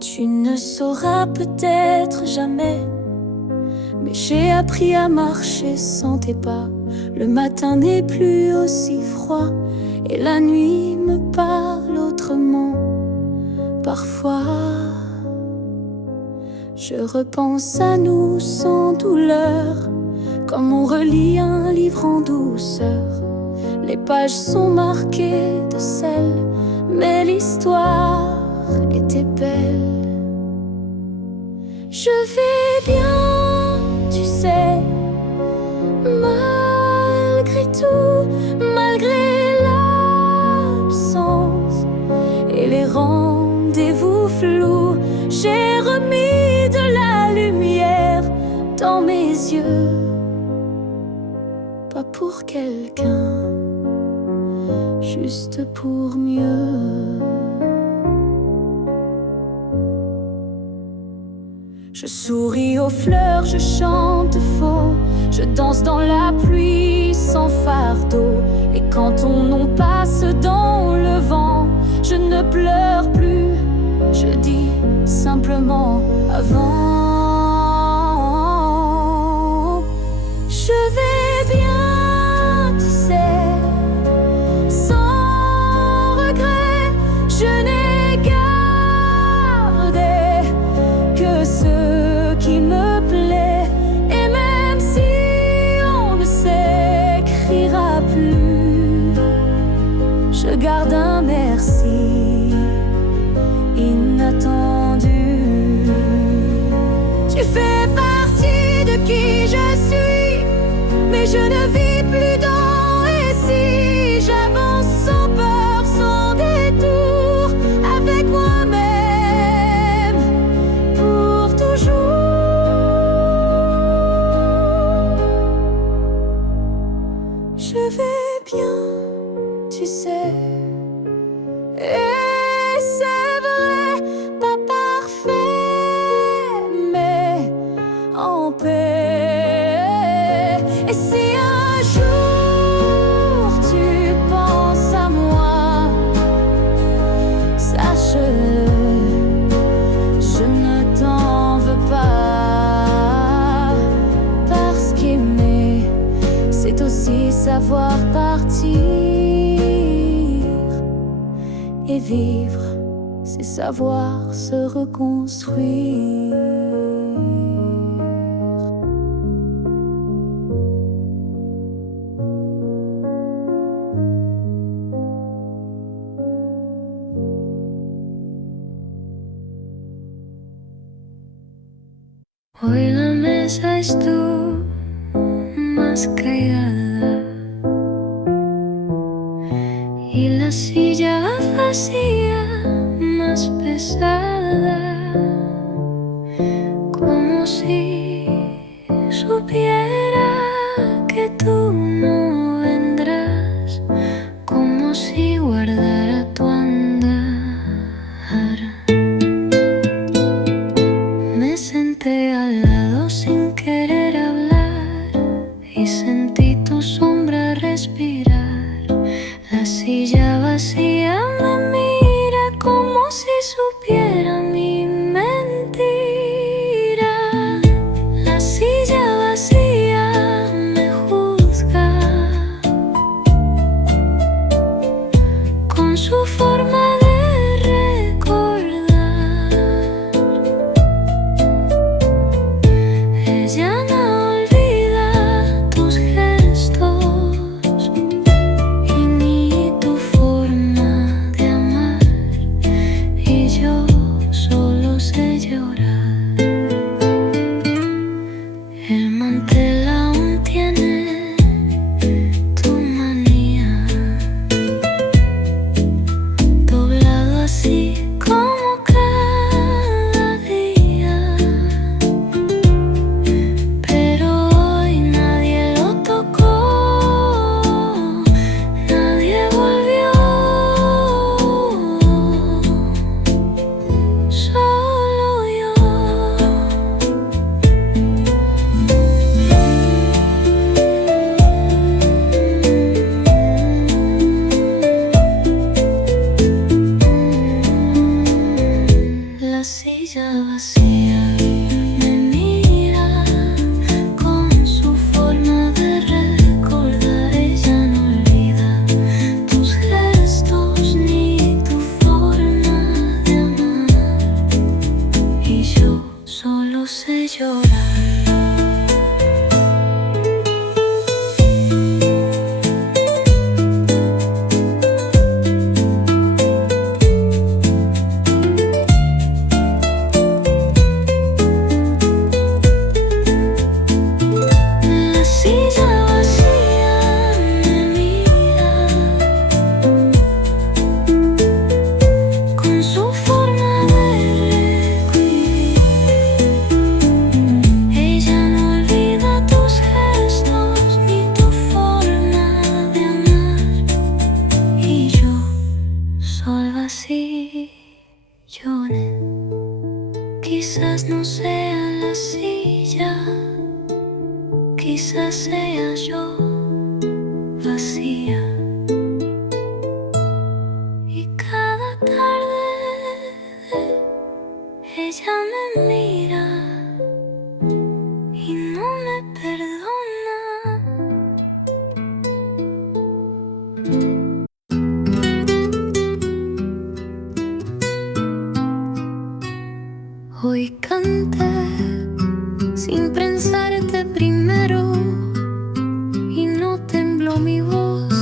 Tu ne sauras peut-être jamais, mais j'ai appris à marcher sans tes pas. Le matin n'est plus aussi froid et la nuit me parle autrement. Parfois, je repense à nous sans douleur, comme on relit un livre en douceur. Les pages sont marquées de sel, mais l'histoire était belle. Je vais bien, tu sais, malgré tout, malgré l'absence et les rendez-vous flous. J'ai remis de la lumière dans mes yeux, pas pour quelqu'un, juste pour mieux. Je souris aux fleurs, je chante faux, je danse dans la pluie sans fardeau. Et quand ton nom passe dans le vent, je ne pleure plus, je dis simplement avant. Je vais bien, tu sais, sans regret, je n'ai gardé que ce qui me plaît. Et même si on ne s'écrira plus, je garde un merci inattendu. Tu fais partie de qui je suis, mais je ne vis plus dans et si. J'avance sans peur, sans détour, avec moi-même pour toujours. Je vais bien, tu sais, et c'est vrai, pas parfait, mais en paix. Et si un jour tu penses à moi, sache-le, je ne t'en veux pas. Parce qu'aimer, c'est aussi savoir partir. Et vivre, c'est savoir se reconstruire. Hoy la mesa estuvo más callada y la silla vacía más pesada, como si supiera que tú no vendrás, como si guardara tu andar. Me senté al lado sin querer hablar y sentí tu sombra respirar. La silla vacía me mira como si supiera mi mentira. La silla vacía me juzga con su forma de recordar. Ella no olvida tus gestos y ni tu forma Quizás no sea la silla, quizás sea yo vacía. Y cada tarde ella me mira y no me perdona. Hoy canté sin pensarte primero y no tembló mi voz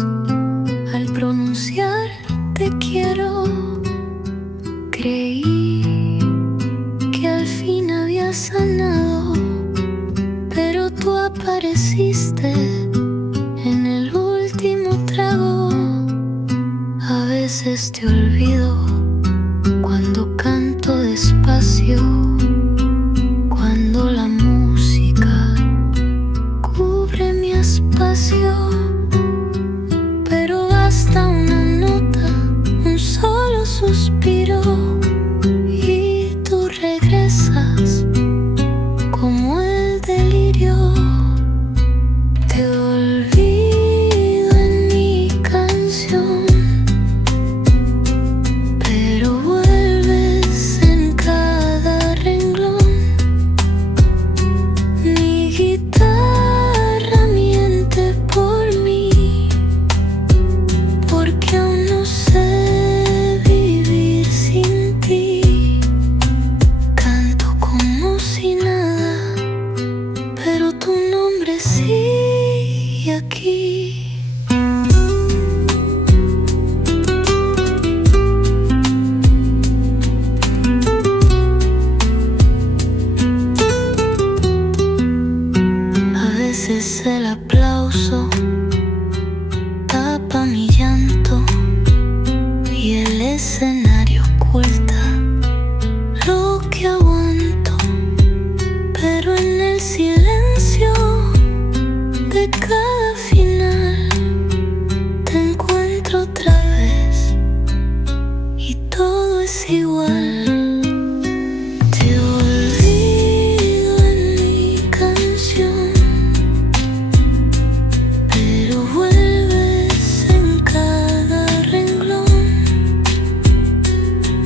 al pronunciar te quiero. Creí que al fin había sanado, pero tú apareciste en el último trago. A veces te olvido cuando canto despacio, cuando la música cubre mi espacio. Pero basta una nota, un solo suspiro y tú regresas como el delirio. Te olvido en mi canción, pero vuelves en cada renglón. Mi guitarra miente por mí, porque aún no sé vivir sin ti. Canto como si nada, pero tu nombre sigue aquí. A veces el aplauso tapa mi llanto y el escenario oculta lo que aguanto, pero en el silencio de cada final te encuentro otra vez y todo es igual. Te olvido en mi canción, pero vuelves en cada renglón.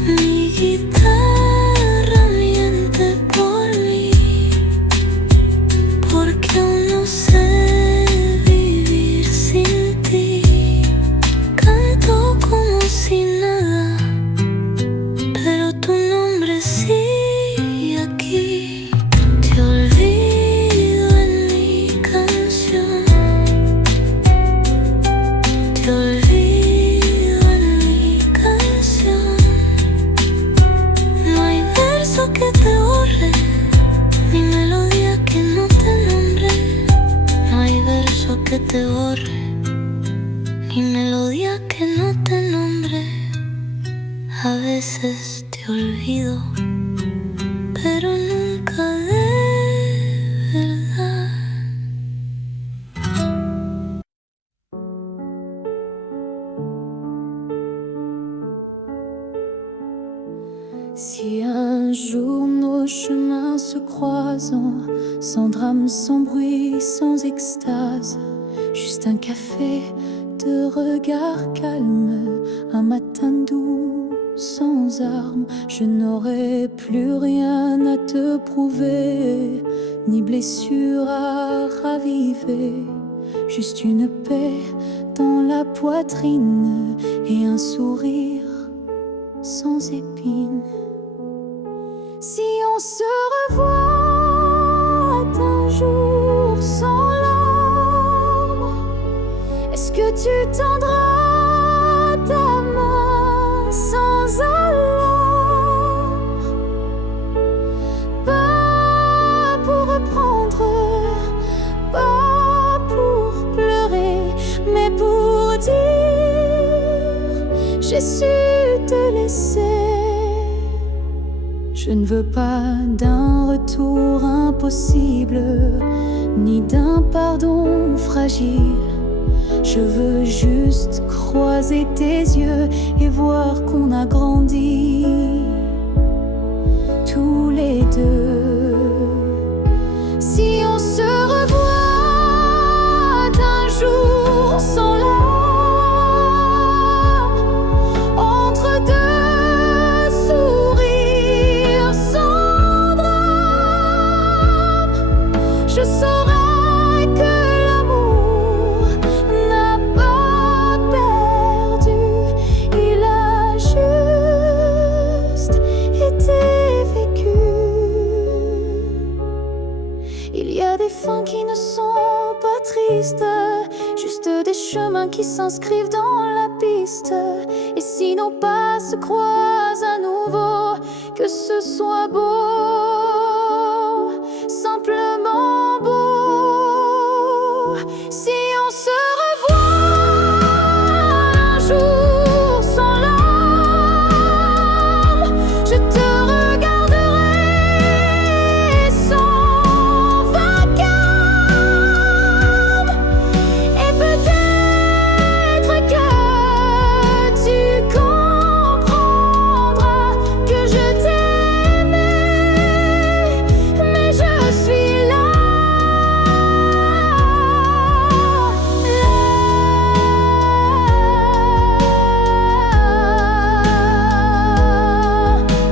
Mi guitarra miente por mí, porque aún no sé vivir sin ti. Canto como si nada, pero tu nombre sigue aquí. Te olvido en mi canción, te olvido en mi canción. No hay verso que te borre, ni melodía que no te nombre. No hay verso que te borre, ni melodía que no te nombre. A veces te olvido, pero nunca de verdad. Si un jour nos chemins se croisent, sans drame, sans bruit, sans extase, juste un café, deux regards calmes, un matin doux, sans armes, je n'aurai plus rien à te prouver, ni blessure à raviver, juste une paix dans la poitrine et un sourire sans épines. Si on se revoit un jour sans larmes, est-ce que tu tendras ta main sans alarme? Pas pour reprendre, pas pour pleurer, mais pour dire j'ai su te laisser. Je ne veux pas d'un retour impossible, ni d'un pardon fragile. Je veux juste croiser tes yeux et voir qu'on a grandi. tous les deux. Si on se revoit un jour sans larmes, entre deux sourires sans drame, je saurai que l'amour n'a pas perdu, il a juste été vécu. Il y a des fins qui ne sont pas tristes, juste des chemins qui s'inscrivent dans la piste. Et si nos pas se croisent à nouveau, que ce soit beau, simplement beau. Si on se revoit un jour sans larmes, je te regarderai sans vacarme. Et peut-être que tu comprendras que je t'aimais, mais je suis là,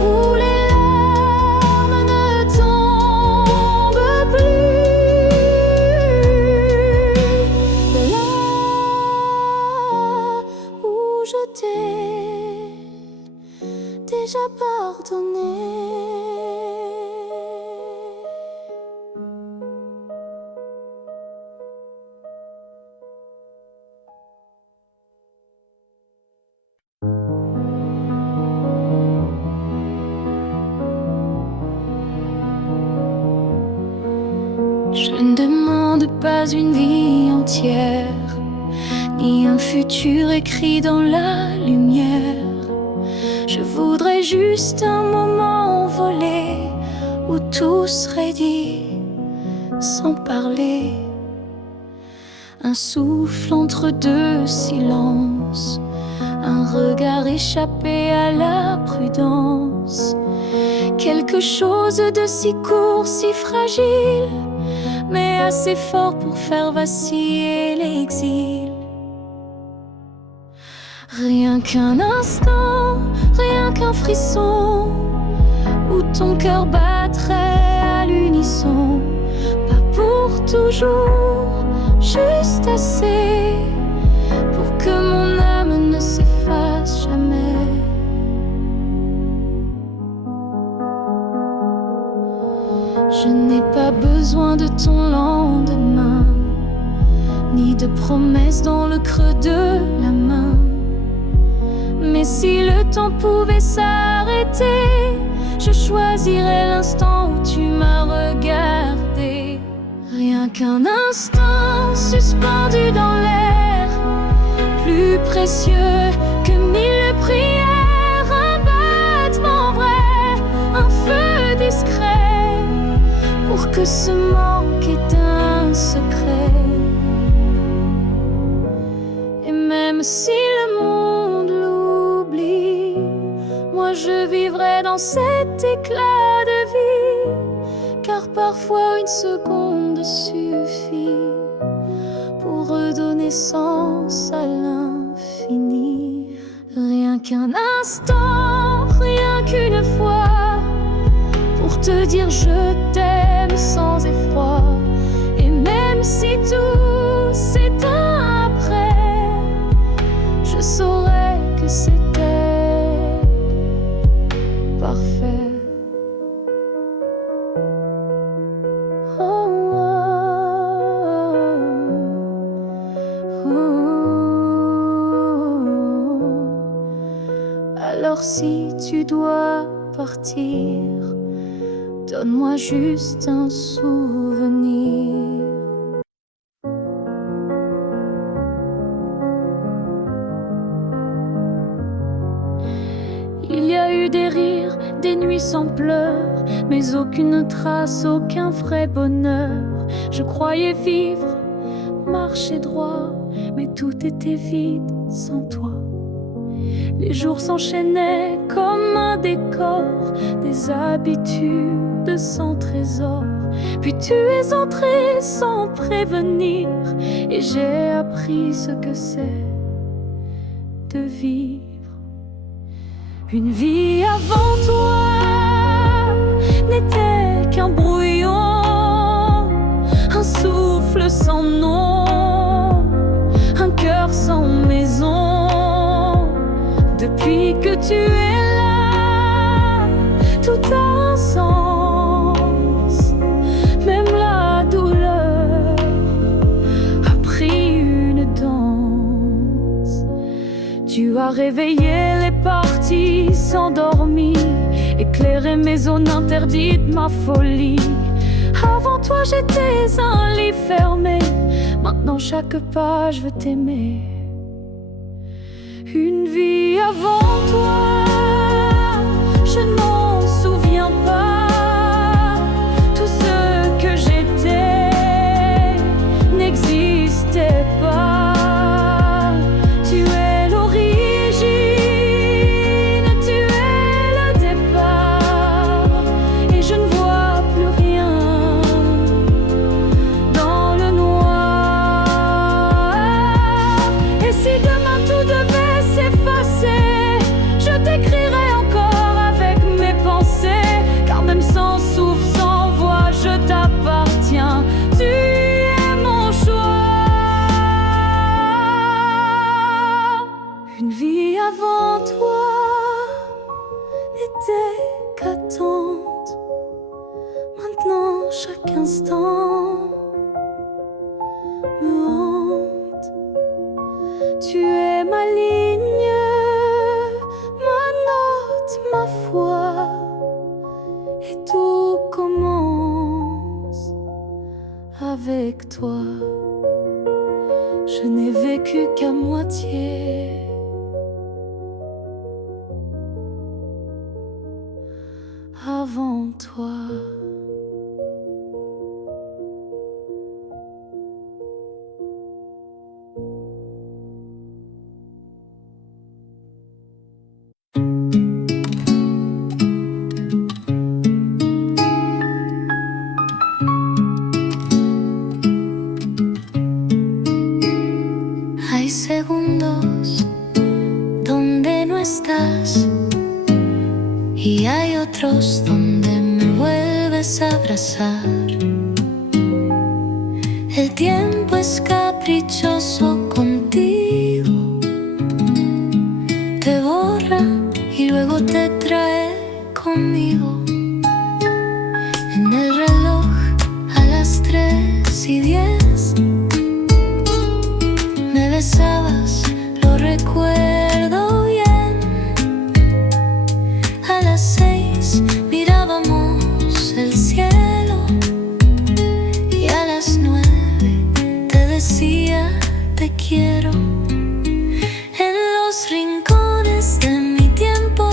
où les larmes ne tombent plus, là où je t'ai déjà pardonné. Je ne demande pas une vie entière, ni un futur écrit dans la lumière. Je voudrais juste un moment envolé où tout serait dit sans parler. Un souffle entre deux silences, un regard échappé à la prudence. Quelque chose de si court, si fragile, mais assez fort pour faire vaciller l'exil. Rien qu'un instant, rien qu'un frisson, où ton cœur battrait à l'unisson. Pas pour toujours, juste assez pour que mon âme ne s'efface jamais. Je n'ai pas besoin de ton lendemain, ni de promesses dans le creux de la main. Mais si le temps pouvait s'arrêter, je choisirais l'instant où tu m'as regardé. Rien qu'un instant suspendu dans l'air, plus précieux que 1000 prières. Un battement vrai, un feu discret, pour que ce manque ait un secret. Et même si le monde l'oublie, moi je vivrai dans cet éclat de vie, car parfois une seconde suffit pour redonner sens à l'infini. Rien qu'un instant, rien qu'une fois, pour te dire je t'aime sans effroi. Et même si tout s'éteint après, je saurais que c'était parfait. Alors si tu dois partir, donne-moi juste un souvenir. Il y a eu des rires, des nuits sans pleurs, mais aucune trace, aucun vrai bonheur. Je croyais vivre, marcher droit, mais tout était vide sans toi. Les jours s'enchaînaient comme un décor, des habitudes sans trésor. Puis tu es entré sans prévenir, et j'ai appris ce que c'est de vivre. Une vie avant toi n'était qu'un brouillon, un souffle sans nom, un cœur sans maison. Depuis que tu es là, tout a un sens. Même la douleur a pris une danse. Tu as réveillé les parties s'endormir, éclairer mes zones interdites, ma folie. Avant toi j'étais un livre fermé, maintenant chaque page veut t'aimer. Une vie avant toi, je ne m'en souviens pas. Tout ce que j'étais n'existait pas. Tu es l'origine, tu es le départ, et je ne vois plus rien dans le noir. Et si demain tout devait s'effacer, je t'écrirai encore avec mes pensées, car même sans souffle, sans voix, je t'appartiens. Tu es mon choix. Une vie avant toi n'était qu'attente. Maintenant chaque instant me hante. Tu es ma ligne, ma note, ma foi, et tout commence avec toi. Je n'ai vécu qu'à moitié. Avant toi. Hay segundos donde no estás, y hay otros donde me vuelves a abrazar. El tiempo es caprichoso contigo, te borra y luego te trae conmigo. En el reloj a las 3:10 me besabas, lo recuerdo bien. A las 6 mirábamos el cielo, y a las 9 te decía te quiero. En los rincones de mi tiempo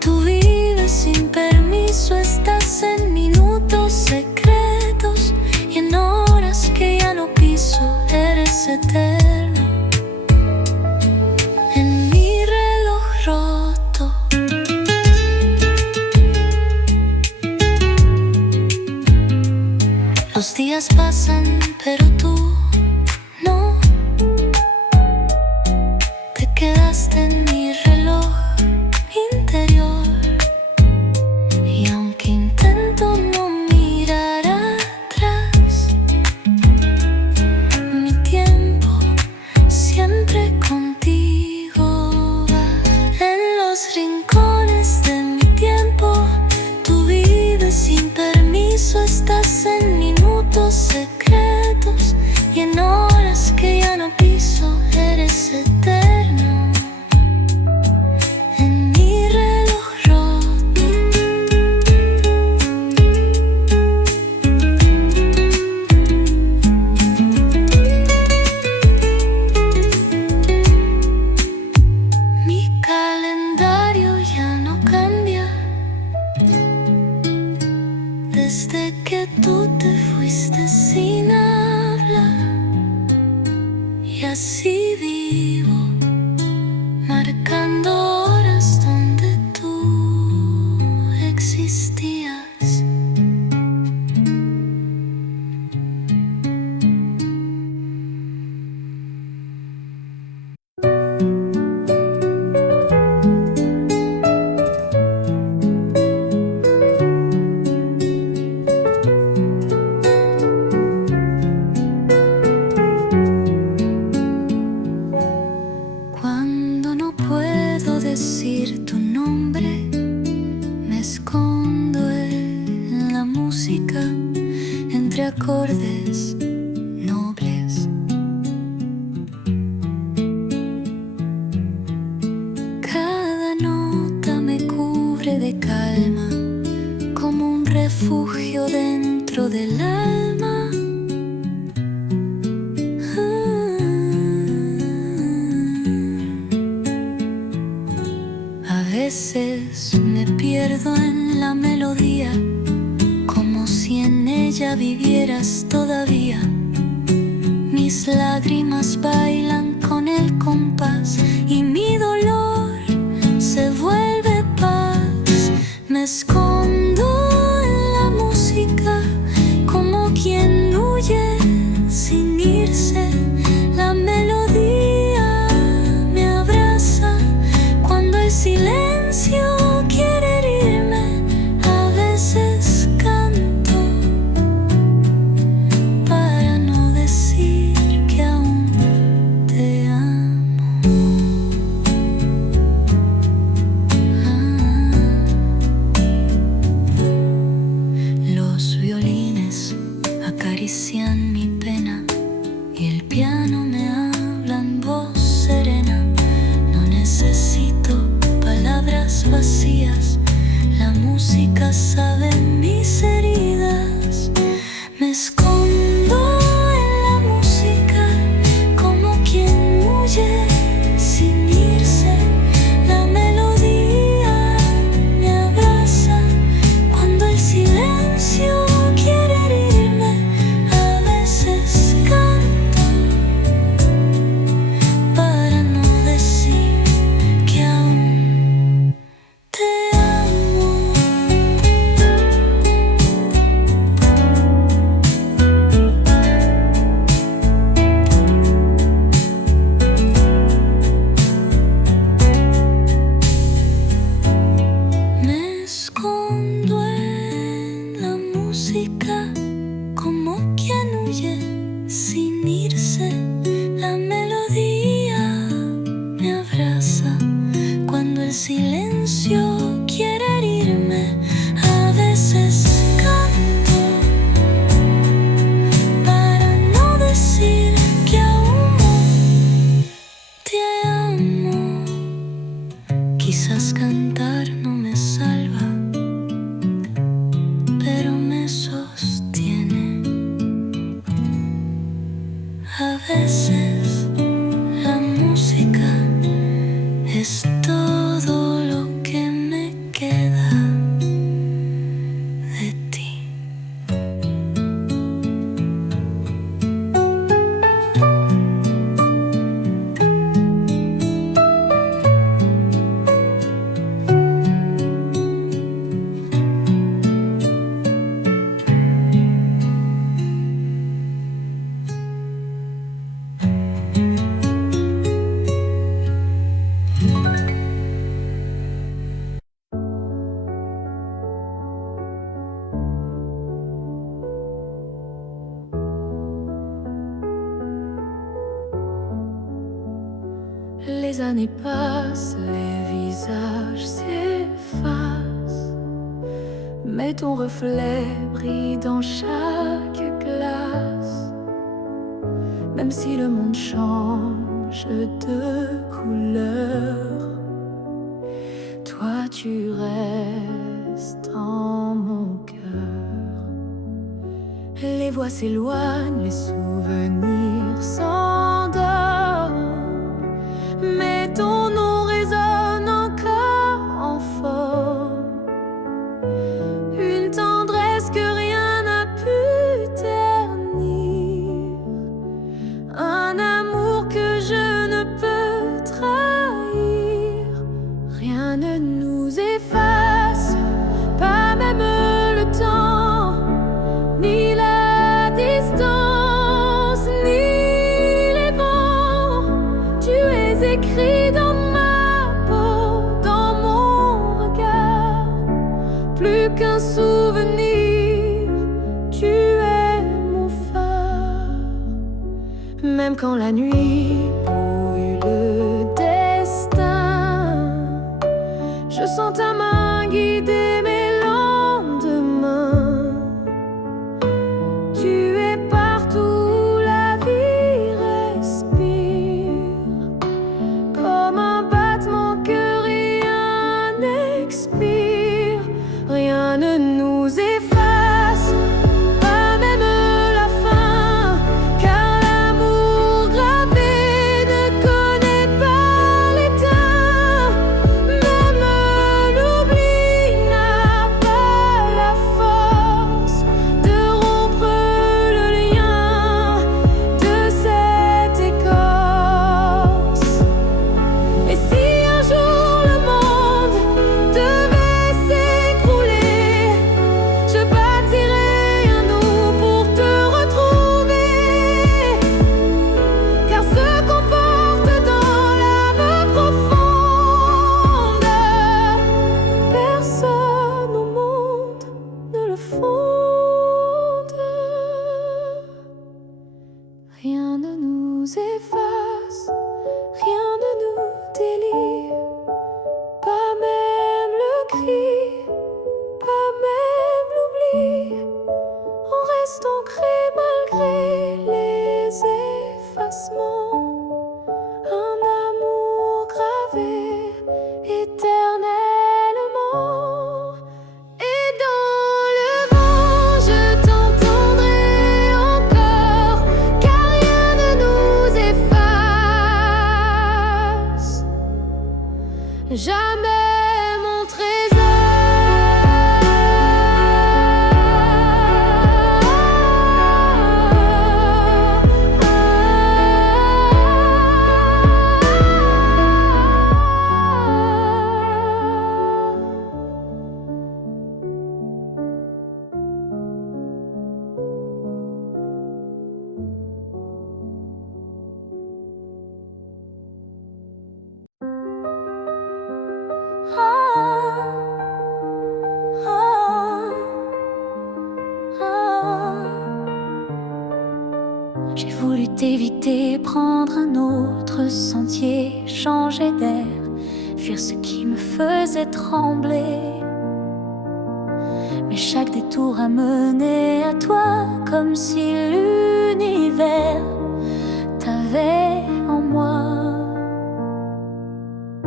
tú vives sin permiso, estás en minutos secretos y en horas que ya no piso. Eres eterno en mi reloj roto. Los días pasan, pero tú no. Te quedaste en mi reloj interior, y aunque intento no mirar atrás, mi tiempo siempre contigo va. En los rincones de mi tiempo tú vives sin permiso, estás en minutos secretos decir tu nombre, me escondo en la música entre acordes nobles. Cada nota me cubre de calma, como un refugio dentro del alma. A veces me pierdo en la melodía, como si en ella vivieras todavía. Mis lágrimas bailan con el compás y mi dolor se vuelve paz. Me escondo en la música como quien huye sin irse. La melodía me abraza cuando el silencio quiere herirme. A veces canto para no decir que aún te amo. Los violines acarician mi pena y el piano me habla en voz serena. No necesito palabras vacías, la música sabe mis heridas. Me escondo en la música como quien huye sin irse. La melodía me abraza cuando el silencio quiere herirme. A veces canto para no decir que aún te amo. Me escondo en la música como quien huye sin irse. La melodía me abraza cuando el silencio quiere herirme. A veces canto para no decir que aún te amo. Quizás cantar no me salva, pero me sostiene. A veces la música es todo lo que me queda de ti. Les années passent, les visages s'effacent, mais ton reflet brille dans chaque glace. Même si le monde change de couleur, toi tu restes en mon cœur. Les voix s'éloignent, les souvenirs s'endorment, mais ton nom résonne encore en forme. Une tendresse que rien n'a pu ternir, un amour que je ne peux trahir. Rien ne nous efface, pas même le temps, ni la distance, ni les vents. Tu es écrit dans ma peau, dans mon regard. Plus qu'un souvenir, tu es mon phare. Même quand la nuit brouille le destin, jamais mon trésor. J'ai voulu t'éviter, prendre un autre sentier, changer d'air, fuir ce qui me faisait trembler. Mais chaque détour a mené à toi, comme si l'univers t'avait en moi.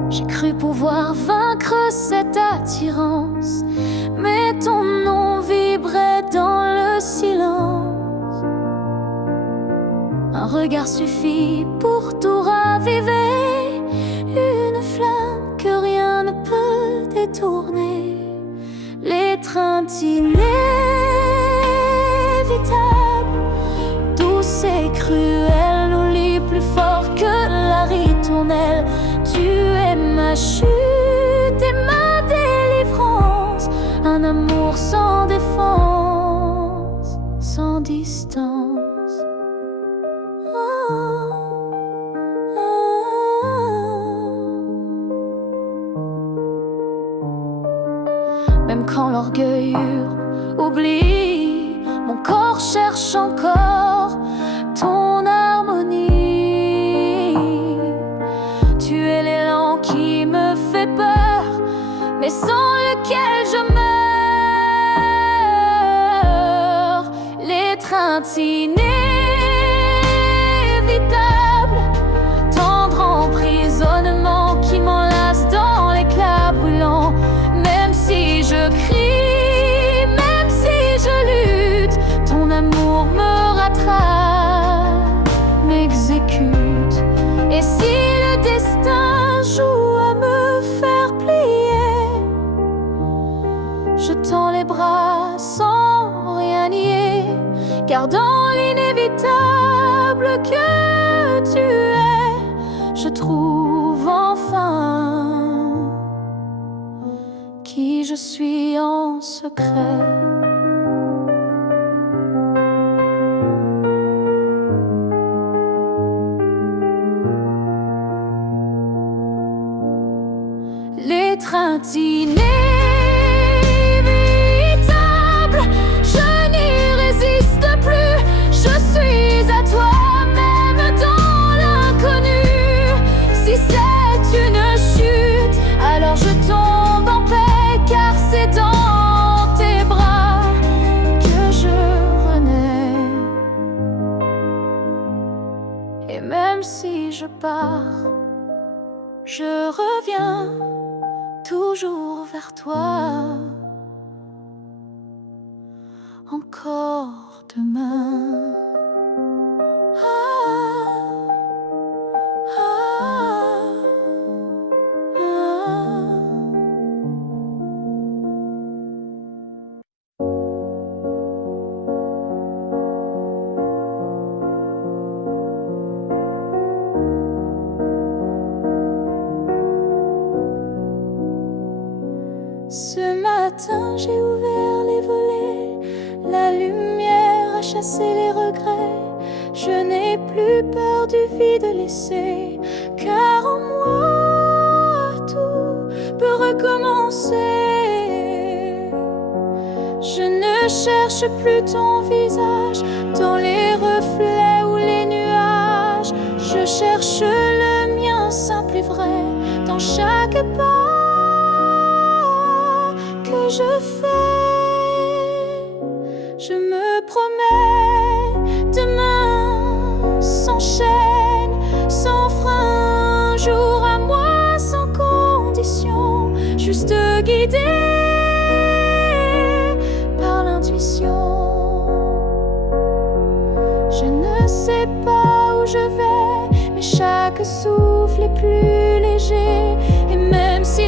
J'ai cru pouvoir vaincre cette attirance, mais ton nom vibrait dans le silence. Un regard suffit pour tout raviver, une flamme que rien ne peut détourner. L'étreinte inévitable, douce et cruelle, nous lie plus fort que la ritournelle. Tu es ma chute et ma délivrance, un amour sans défense, sans distance. Même quand l'orgueil oublie, mon corps cherche encore ton harmonie. Tu es l'élan qui me fait peur, mais sans lequel je meurs. L'étreinte inévitable, tendre emprisonnement qui m'enlace dans l'éclat brûlant. Même si je crie, même si je lutte, ton amour me rattrape, m'exécute. Et si le destin joue à me faire plier, je tends les bras sans rien nier, car dans l'inévitable que tu es, je trouve enfin qui je suis en secret. L'étreinte inévitable, je n'y résiste plus. Je suis à toi, même dans l'inconnu. Si c'est une chute, alors je tombe en paix, car c'est dans tes bras que je renais. Et même si je pars, je reviens toujours vers toi, encore demain. Ce matin, j'ai ouvert les volets, la lumière a chassé les regrets. Je n'ai plus peur du vide laissé, car en moi tout peut recommencer. Je ne cherche plus ton visage dans les reflets ou les nuages. Je cherche le mien simple et vrai dans chaque pas que je fais. Je me promets, demain sans chaîne, sans frein, jour à moi sans condition, juste guidé par l'intuition. Je ne sais pas où je vais, mais chaque souffle est plus léger. Et même si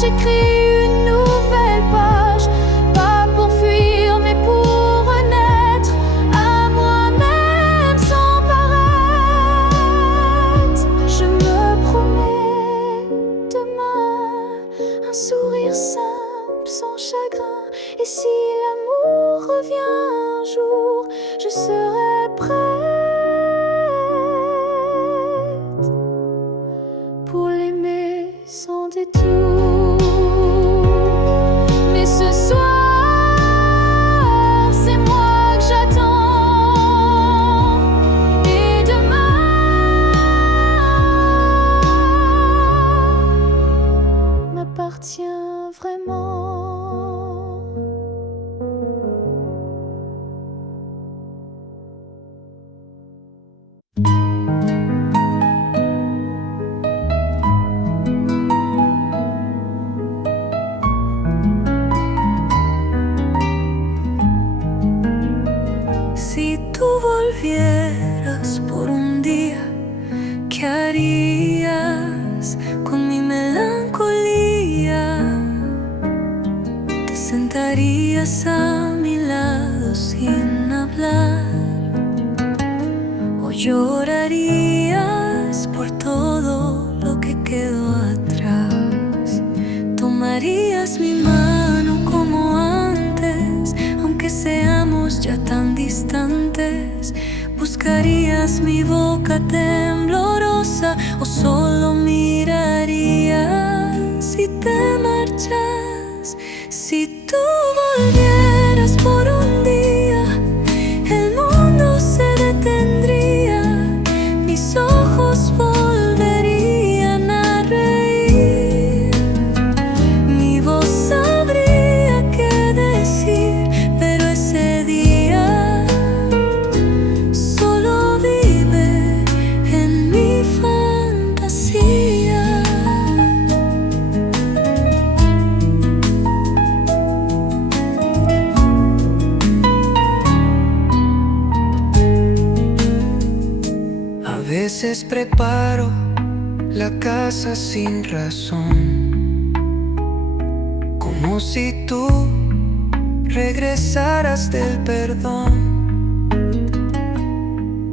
j'écris une nouvelle page, pas pour fuir mais pour renaître à moi-même sans paraître. Je me promets demain un sourire simple sans chagrin, et si l'amour revient un jour, je serai prête pour l'aimer sans détour. Mais ce soir, c'est moi que j'attends, et demain m'appartient vraiment. Si tú volvieras por un día, ¿qué harías con mi melancolía? Te sentarías a mi lado sin hablar, o llorarías por todo lo que quedó atrás. Tomarías mi mano como antes, aunque seamos ya tan distantes. Buscarías mi boca temblorosa, o solo mirarías y te marchas. Si tú volvieras por un día, el mundo se detendría, mis ojos volverían a reír, mi voz sabría qué decir, pero ese día solo vive en mi fantasía. A veces preparo la casa sin razón, como si tú regresaras del perdón.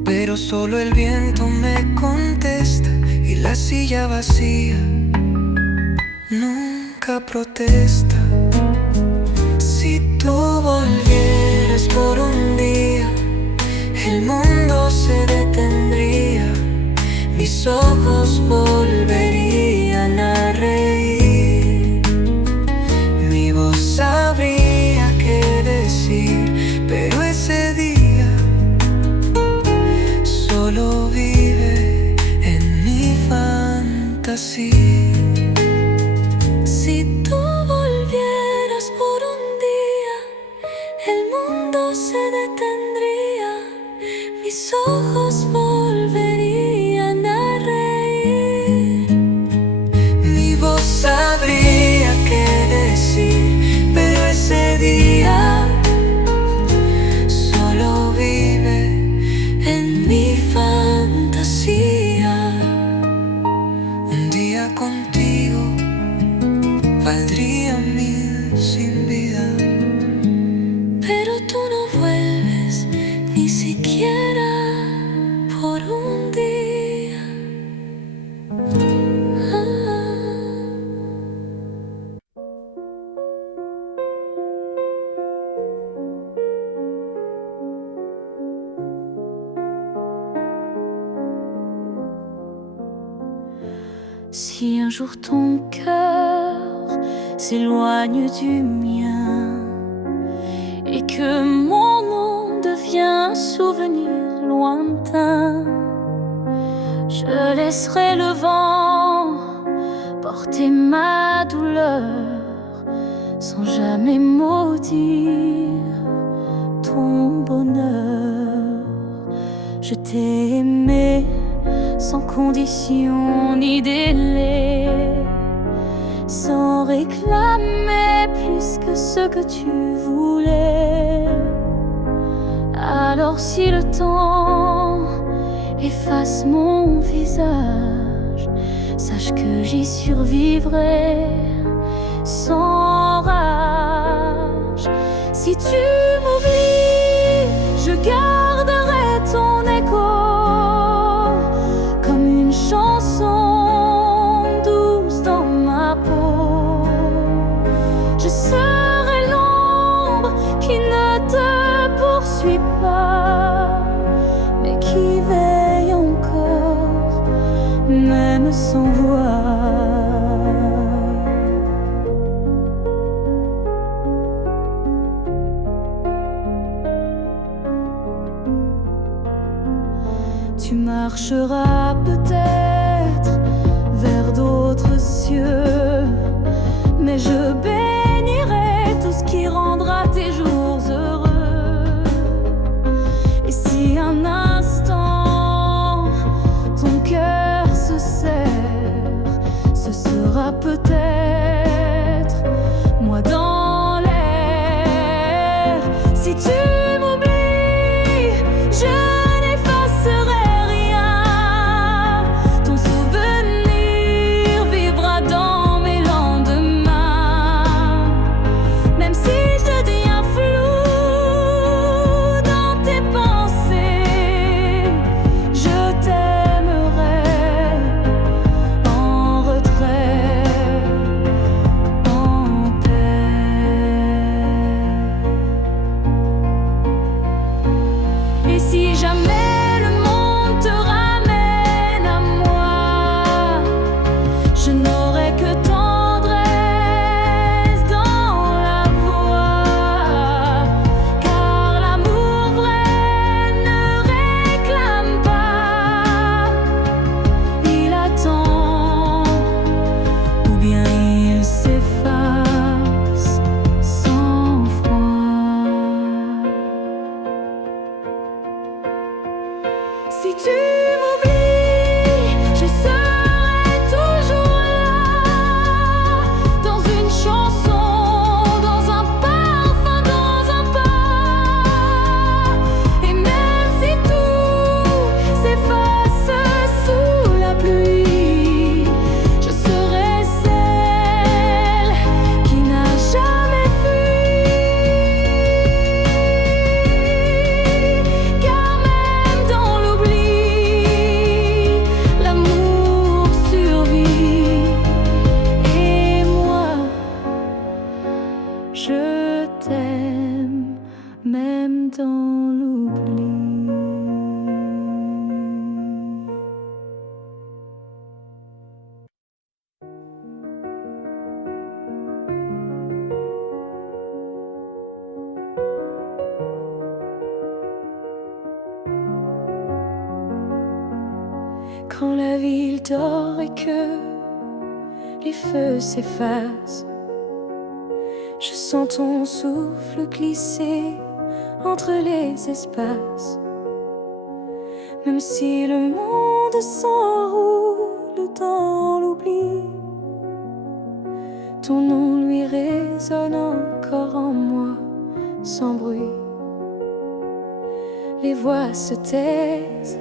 Pero solo el viento me contesta y la silla vacía nunca protesta. Si tú volvieras por un día, el mundo se detendría, mis ojos volverían a reír, mi voz sabría qué decir, pero ese día solo vive en mi fantasía. Si tú volvieras por un día, el mundo se detendría, mis ojos volverían a reír, Mi voz sabría qué decir, pero ese día solo vive en mi fantasía. un día contigo valdría 1000 sin vida. Pero tú no vuelves ni siquiera por un día. Si un jour ton cœur s'éloigne du mien et que mon nom devient un souvenir lointain, je laisserai le vent porter ma douleur sans jamais maudire ton bonheur. Je t'ai aimé sans condition ni délai, sans réclamer plus que ce que tu voulais. Alors si le temps efface mon visage, sache que j'y survivrai sans rage. Si tu m'oublies, je garderai ton écho comme une chanson douce dans ma peau. Je serai l'ombre qui ne te poursuit pas, mais qui veille encore, même sans voix. Tu marcheras peut-être vers d'autres cieux, mais je bénirai tout ce qui rendra tes jours heureux. Et si un instant ton cœur se serre, ce sera peut-être moi dans l'air. Si tu m'oublies, je si jamais le monde te ramène à moi, je n'aurai que tendresse dans la voix, car l'amour vrai ne réclame pas, il attend, ou bien il s'efface sans froid. Si tu m'oublies, je serai toujours là, dans une chanson, dans un parfum, dans un pas. Et même si tout s'efface sous la pluie, je serai celle qui n'a jamais fui. Car même dans l'amour survit, et moi, je t'aime, même dans l'oubli. Quand la ville dort et que les feux s'effacent, je sens ton souffle glisser entre les espaces. Même si le monde s'enroule dans l'oubli, ton nom lui résonne encore en moi sans bruit. Les voix se taisent,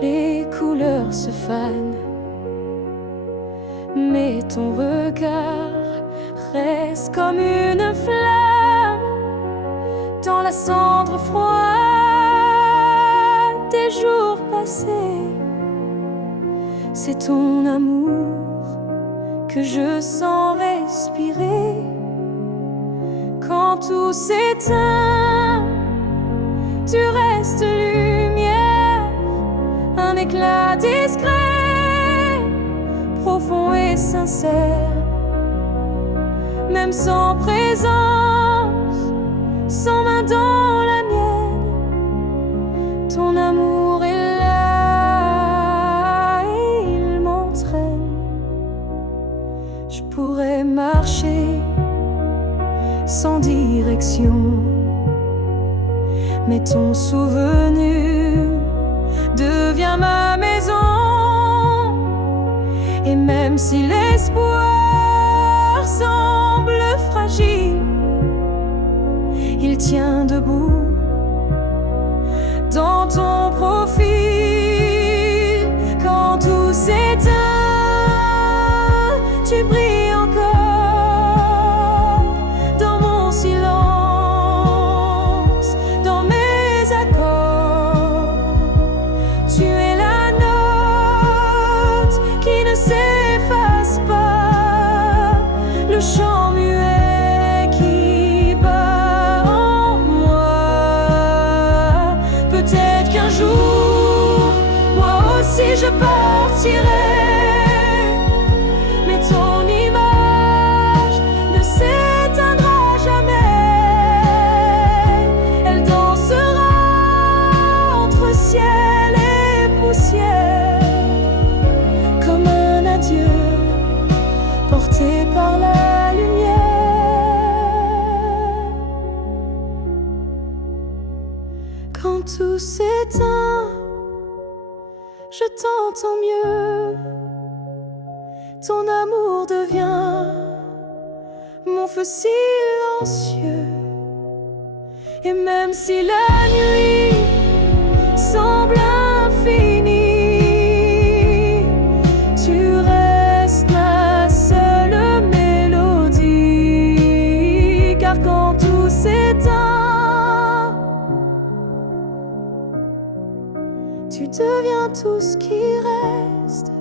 les couleurs se fanent, mais ton regard reste comme une flamme dans la cendre froide des jours passés. C'est ton amour que je sens respirer quand tout s'éteint. Tu restes lumière, un éclat discret, profond et sincère. Même sans présence, sans main dans la mienne, ton amour est là et il m'entraîne. Je pourrais marcher sans direction, mais ton souvenir devient ma maison. Et même si l'espoir semble fragile, il tient debout dans ton profil. Quand tout s'éteint, tu brilles encore n'efface pas le chant muet qui bat en moi. Peut-être qu'un jour, moi aussi je partirai. Mais ton image ne s'éteindra jamais. Elle dansera entre ciel et poussière, comme un adieu porté par la lumière. Quand tout s'éteint, je t'entends mieux. Ton amour devient mon feu silencieux. Et même si la nuit semble infinie, tu restes ma seule mélodie. Car quand tout s'éteint, tu deviens tout ce qui reste.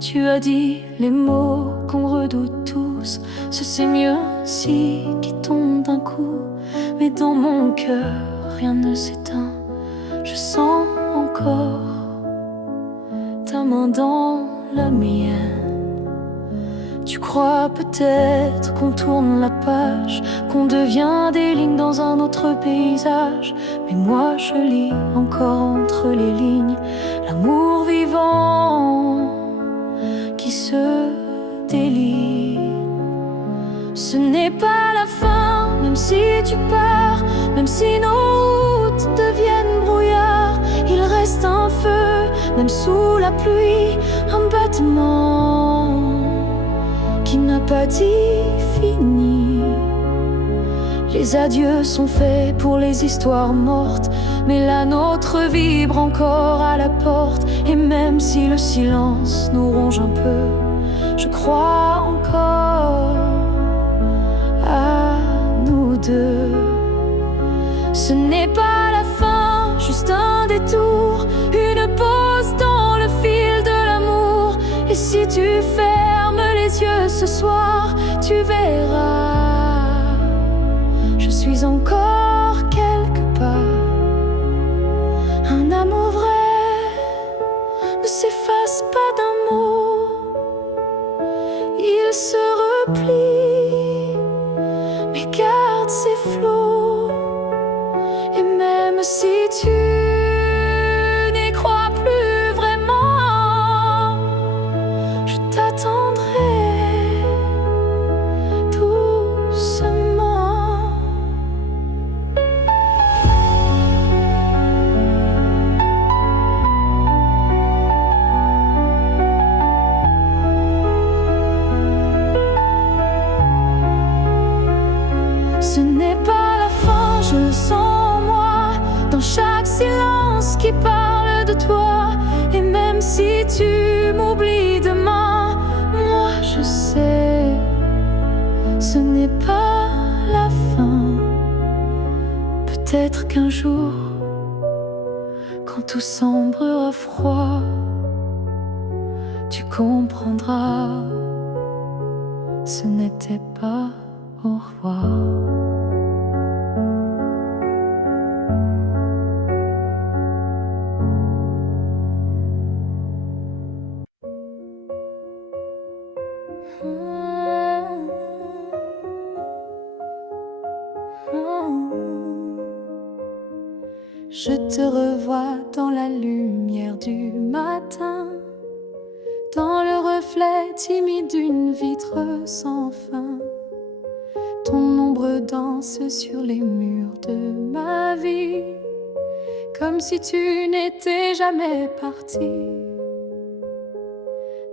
Tu as dit les mots qu'on redoute tous, ce c'est mieux ainsi qui tombe d'un coup. Mais dans mon cœur, rien ne s'éteint. Je sens encore ta main dans la mienne. Tu crois peut-être qu'on tourne la page, qu'on devient des lignes dans un autre paysage. Mais moi je lis encore entre les lignes l'amour vivant qui se délie. Ce n'est pas la fin, même si tu pars, même si nos routes deviennent brouillard. Il reste un feu, même sous la pluie, un battement qui n'a pas dit fini. Les adieux sont faits pour les histoires mortes, mais la nôtre vibre encore à la porte. Et même si le silence nous ronge un peu, je crois encore à nous deux. Ce n'est pas la fin, juste un détour, une pause dans le fil de l'amour. Et si tu fermes les yeux ce soir, tu verras, je suis encore quelque part. Un amour vrai ne s'efface pas d'un mot, il se replie, mais garde ses flots. Et même si tu n'y crois plus vraiment, je t'attendrai doucement. Ce n'est pas la fin, je le sens en moi, dans chaque silence qui parle de toi. Et même si tu m'oublies demain, moi je sais, ce n'est pas la fin. Peut-être qu'un jour, quand tout semblera froid, tu comprendras, ce n'était pas au revoir. Je te revois dans la lumière du matin, dans le reflet timide d'une vitre sans fin. Ton ombre danse sur les murs de ma vie, comme si tu n'étais jamais parti.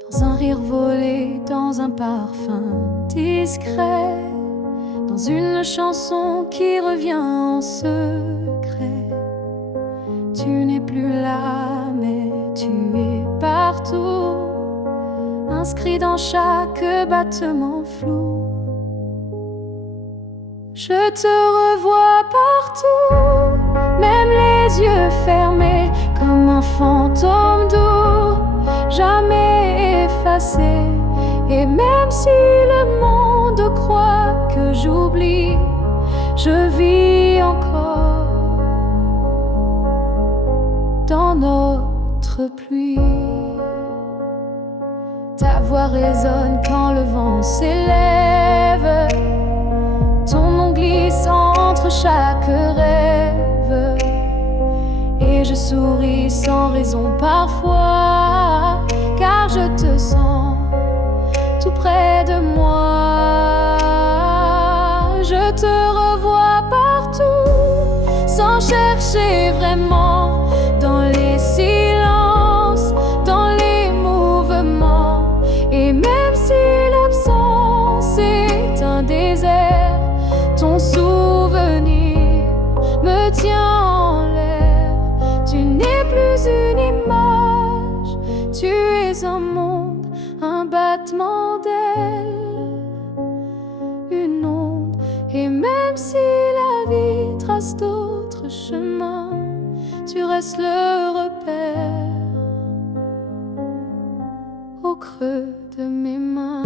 Dans un rire volé, dans un parfum discret, dans une chanson qui revient en secret. Tu n'es plus là, mais tu es partout, inscrit dans chaque battement flou. Je te revois partout, même les yeux fermés, comme un fantôme doux, jamais effacé. Et même si le monde croit que j'oublie, je vis encore dans notre pluie. Ta voix résonne quand le vent s'élève, ton nom glisse entre chaque rêve, et je souris sans raison parfois, car je te sens tout près de moi. Je te revois partout, sans chercher vraiment, dans les silences, dans les mouvements. Et même si l'absence est un désert, ton souvenir me tient en l'air. Tu n'es plus une image, tu es un monde, un battement d'aile, une onde. Et même si la vie trace d'autres chemins, tu restes le repère au creux de mes mains.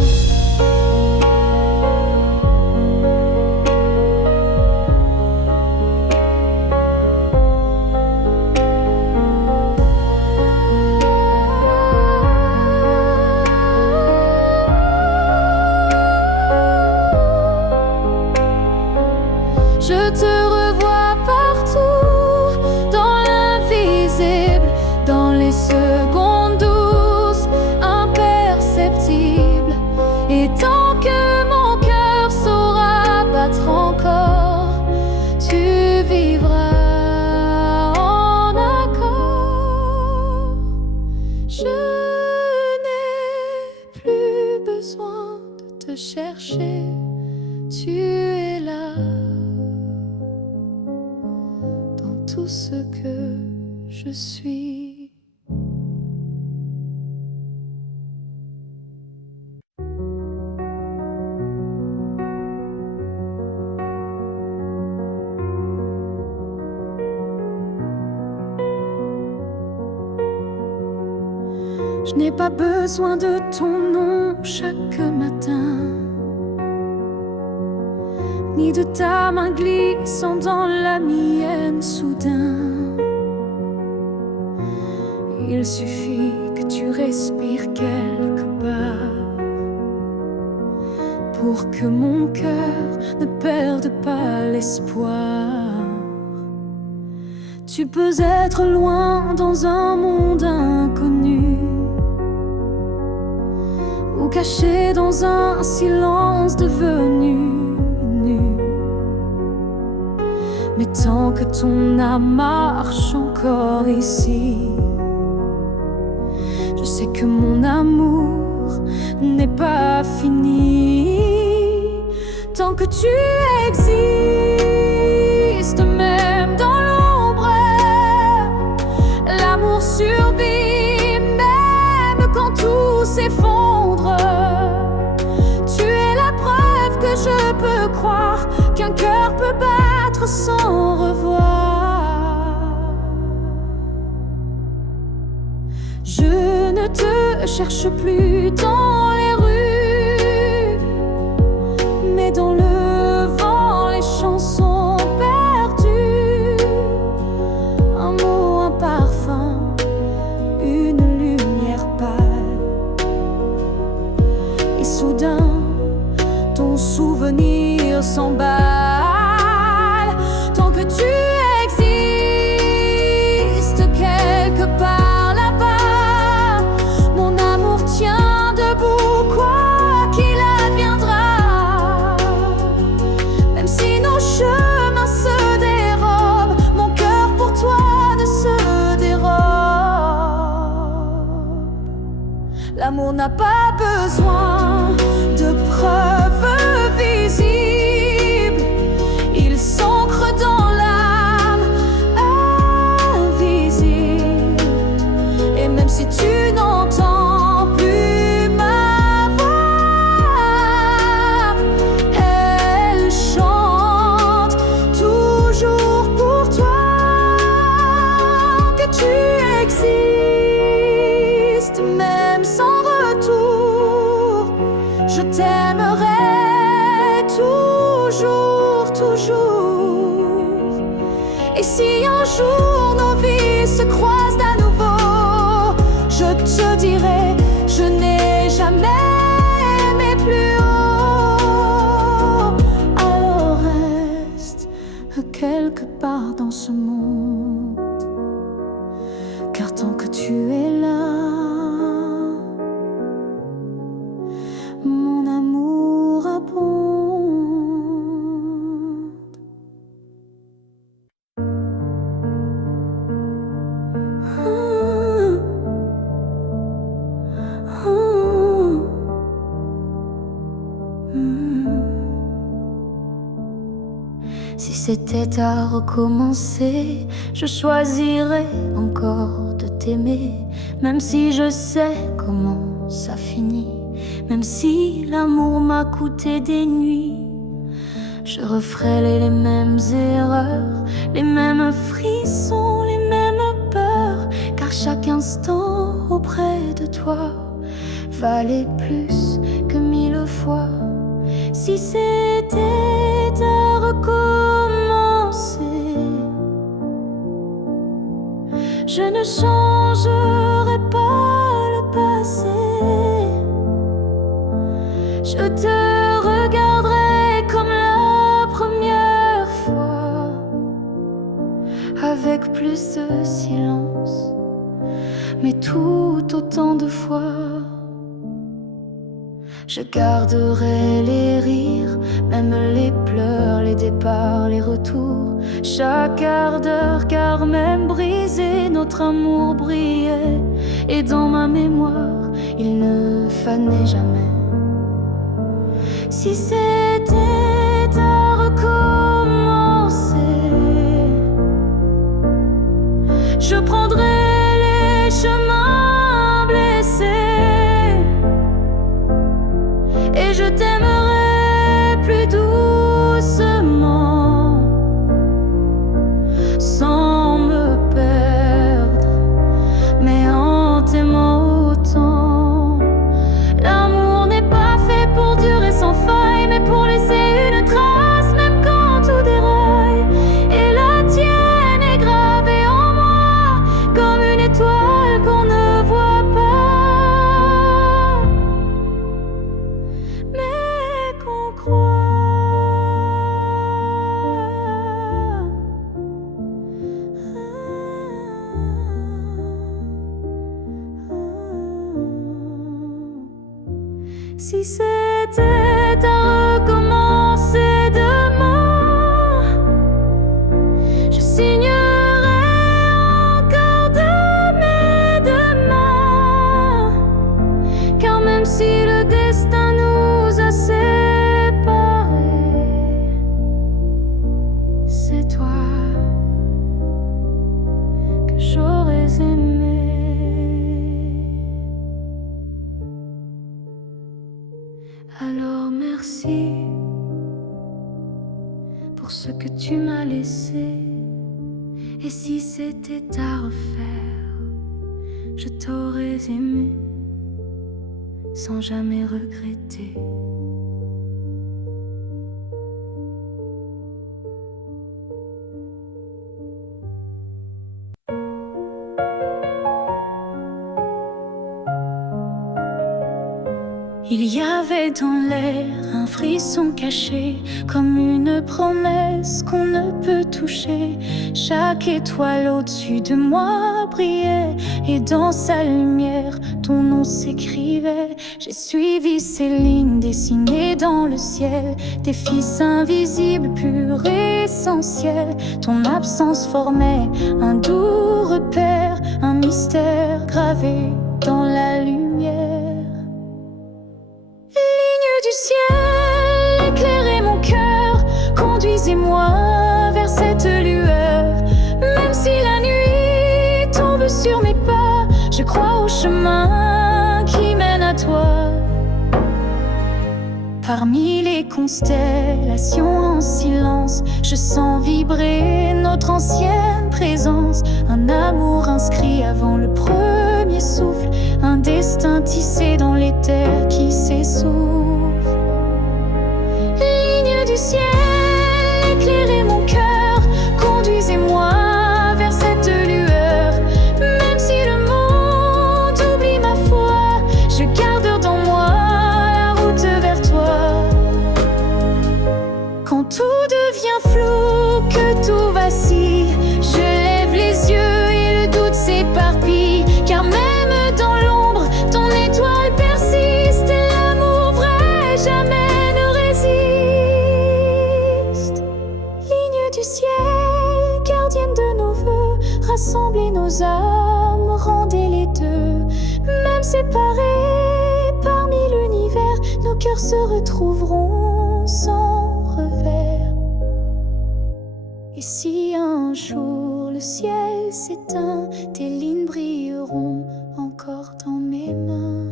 Je te revois partout, dans l'invisible, dans les secondes douces, imperceptibles. Et tant que mon cœur saura battre encore, tu vivras en accord. Je n'ai plus besoin de te chercher, tu es là. Tout ce que je suis. Je n'ai pas besoin de ton nom chaque matin, ni de ta main glissant dans la mienne soudain. Il suffit que tu respires quelque part pour que mon cœur ne perde pas l'espoir. Tu peux être loin dans un monde inconnu, ou caché dans un silence devenu nu. Mais tant que ton âme marche encore ici, je sais que mon amour n'est pas fini. Tant que tu existes, même dans l'ombre, l'amour survit, même quand tout s'effondre. Tu es la preuve que je peux croire qu'un cœur peut battre sans revoir. Je ne te cherche plus dans les rues, mais dans le vent, les chansons perdues. Un mot, un parfum, une lumière pâle. Et soudain, ton souvenir s'emballe. Tant que tu existes quelque part là-bas, mon amour tient debout, quoi qu'il adviendra. Même si nos chemins se dérobent, mon cœur pour toi ne se dérobe. L'amour n'a pas besoin de preuves visibles Et si un jour nos vies se croisent à nouveau, je te dirai, je n'ai jamais aimé plus haut. Alors reste quelque part dans ce monde, car tant que tu es là, mon amour abonde. Si c'était à recommencer, je choisirais encore de t'aimer, même si je sais comment ça finit, même si l'amour m'a coûté des nuits. Je referais les mêmes erreurs, les mêmes frissons, les mêmes peurs, car chaque instant auprès de toi valait plus que 1000 fois. Si c'était à recommencer, je ne changerai pas le passé. Je te regarderai comme la première fois, avec plus de silence, mais tout autant de fois. Je garderai les rires, même les pleurs, les départs, les retours, chaque quart d'heure, car même brisé, notre amour brillait. Et dans ma mémoire, il ne fanait jamais. Si c'était à recommencer, je prendrais les chemins blessés, et je t'aimerai plus doucement, sans me perdre, mais en t'aimant autant. L'amour n'est pas fait pour durer sans faille, mais pour laisser une trace, même quand tout déraille. Et la tienne est gravée en moi, comme une étoile qu'on ne voit pas, mais qu'on croit. Si c'était à recommencer demain, je signerais encore de mes deux mains, car même si le destin nous a séparés, c'est toi que j'aurais aimé. Alors merci pour ce que tu m'as laissé. Et si c'était à refaire, je t'aurais aimé sans jamais regretter. Il y avait dans l'air un frisson caché, comme une promesse qu'on ne peut toucher. Chaque étoile au-dessus de moi brillait, et dans sa lumière, ton nom s'écrivait. J'ai suivi ces lignes dessinées dans le ciel, des fils invisibles, purs et essentiels. Ton absence formait un doux repère, un mystère gravé dans la lumière. Du ciel, éclairez mon cœur, conduisez-moi vers cette lueur. Même si la nuit tombe sur mes pas, je crois au chemin qui mène à toi. Parmi les constellations en silence, je sens vibrer notre ancienne présence. Un amour inscrit avant le premier souffle, un destin tissé dans les terres qui s'essouffle. Du ciel, éclairez mon cœur, conduisez-moi devient flou, que tout vacille. Je lève les yeux et le doute s'éparpille, car même dans l'ombre, ton étoile persiste, et l'amour vrai jamais ne résiste. Ligne du ciel, gardienne de nos vœux, rassemblez nos âmes, rendez les deux. Même séparés parmi l'univers, nos cœurs se retrouveront sans revers. Et si un jour le ciel s'éteint, tes lignes brilleront encore dans mes mains.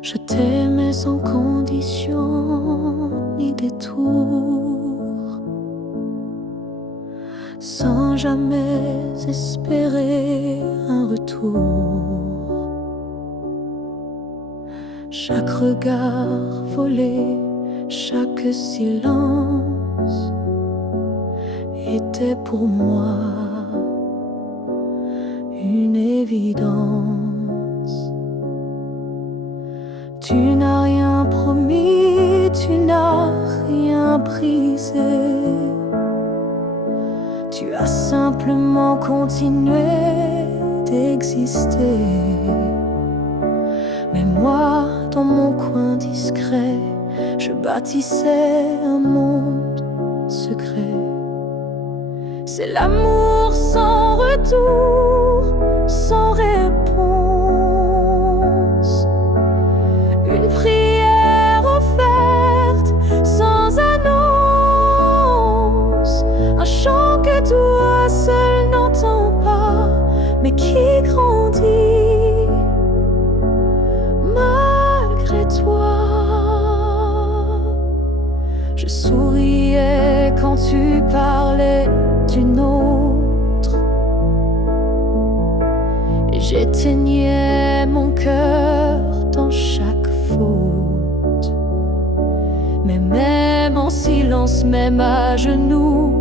Je t'aimais sans condition ni détour, sans jamais espérer un retour. Chaque regard volé, chaque silence était pour moi une évidence. Tu n'as rien promis, tu n'as rien brisé. Tu as simplement continué d'exister. Mais moi, dans mon coin discret, je bâtissais un monde secret. C'est l'amour sans retour, sans réponse. Une prière offerte sans annonce. Un chant que toi seul n'entends pas, mais qui grandit malgré toi. Je souriais quand tu parlais d'une autre, et j'éteignais mon cœur dans chaque faute. Mais même en silence, même à genoux,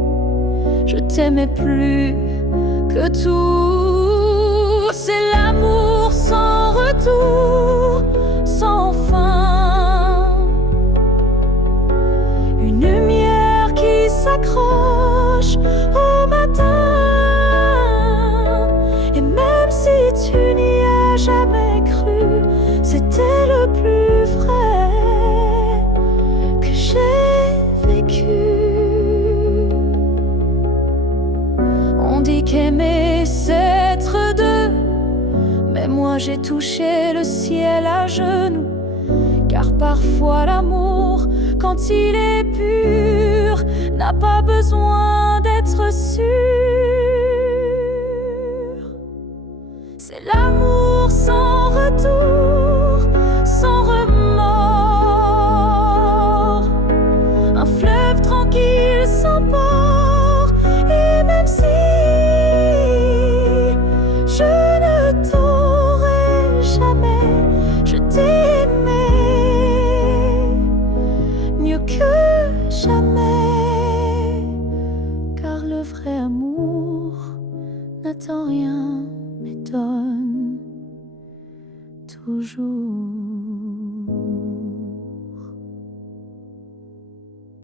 je t'aimais plus que tout. C'est l'amour sans retour, sans fin. Une lumière qui s'accroche au matin. Et même si tu n'y as jamais cru, c'était le plus vrai que j'ai vécu. On dit qu'aimer c'est être deux, mais moi j'ai touché le ciel à genoux. Car parfois l'amour, quand il est pur, n'a pas besoin d'être sûr. C'est l'amour sans retour, sans remords. Un fleuve tranquille sans port. Et même si je ne t'aurai jamais, je t'ai aimé mieux que jamais. Car le vrai amour n'attend rien, mais donne toujours.